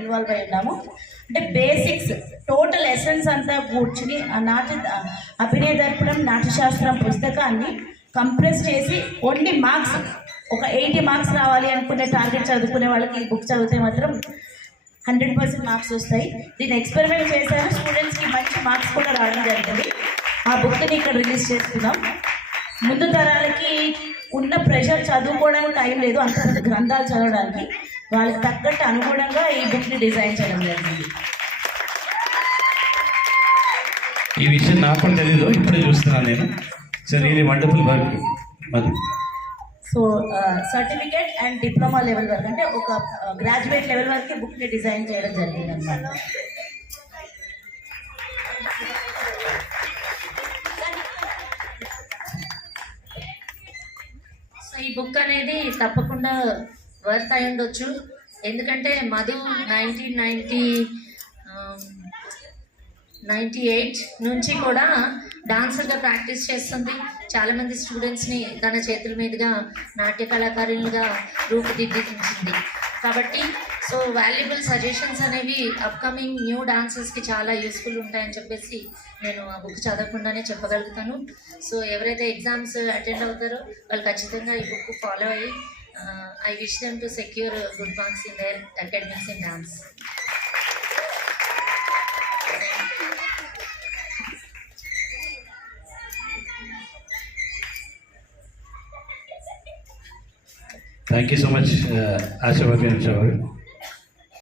Involve అయి ఉన్నాము. అంటే బేసిక్స్ టోటల్ ఎసెన్స్ అంతా కూర్చుని అభినయ దర్పణం నాట్యశాస్త్రం పుస్తకాన్ని కంప్రెస్ చేసి ఓన్లీ మార్క్స్ ఒక 80 మార్క్స్ రావాలి అనుకునే టార్గెట్ చదువుకునే వాళ్ళకి ఈ బుక్ చదివితే మాత్రం 100% మార్క్స్ వస్తాయి. దీన్ని ఎక్స్పెరిమెంట్ చేశారు, స్టూడెంట్స్కి మంచి మార్క్స్ కూడా రావడం జరిగింది. ఆ బుక్ని ఇక్కడ రిలీజ్ చేస్తున్నాం. ముందు తరాలకి ఉన్న ప్రెషర్ చదువుకోవడానికి టైం లేదు, అంత గ్రంథాలు చదవడానికి, వాళ్ళకి తగ్గట్టు అనుగుణంగా ఈ బుక్ని డిజైన్ చేయడం జరిగింది. ఈ విషయం నాకు కూడా తెలీదు, ఇప్పుడే చూస్తున్నాను నేను. So really wonderful work. So certificate and diploma level వరకు, అంటే ఒక గ్రాడ్యుయేట్ లెవెల్ వరకు బుక్ని డిజైన్ చేయడం జరిగింది అన్నమాట. సో ఈ బుక్ అనేది తప్పకుండా వర్త్ అయి ఉండొచ్చు. ఎందుకంటే మధు 1998 నుంచి కూడా డాన్సర్గా ప్రాక్టీస్ చేస్తుంది. చాలామంది స్టూడెంట్స్ని తన చేతుల మీదుగా నాట్య కళాకారులుగా రూపుదిద్దించింది. కాబట్టి సో వాల్యుబుల్ సజెషన్స్ అనేవి అప్కమింగ్ న్యూ డాన్సర్స్కి చాలా యూస్ఫుల్ ఉంటాయని చెప్పేసి నేను ఆ బుక్ చదవకుండానే చెప్పగలుగుతాను. సో ఎవరైతే ఎగ్జామ్స్ అటెండ్ అవుతారో వాళ్ళు ఖచ్చితంగా ఈ బుక్ ఫాలో అయ్యి I wish them to secure good marks in their academics in dance. Thank you so much, Asha Bhagan.